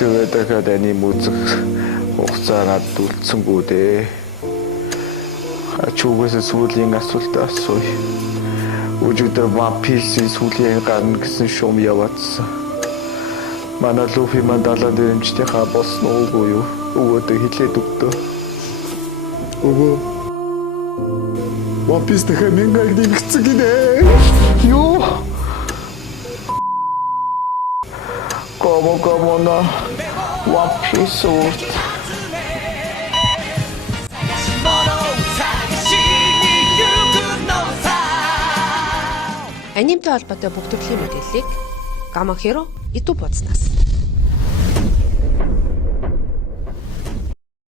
Тэгээд дахиад аним үзэх хугацаа надад үлдсэнгүй дээ. Хачуугаас сүүлийн асуулт асууя. Өчигдөр One Piece сүүлийн гарна гэсэн шуум яваадсан. Манай Luffy мандала дэмжтэй хабос нуугүй юу? Өгөөдөө хэлээд өгдөө. Өгөө. One Piece дахиад мингаг дигцэг гинэ. Юу? Кому на One Piece урт. Анимтай холбоотой бүх төрлийн мэдээллийг Gamo Hero YouTube хуудаснаас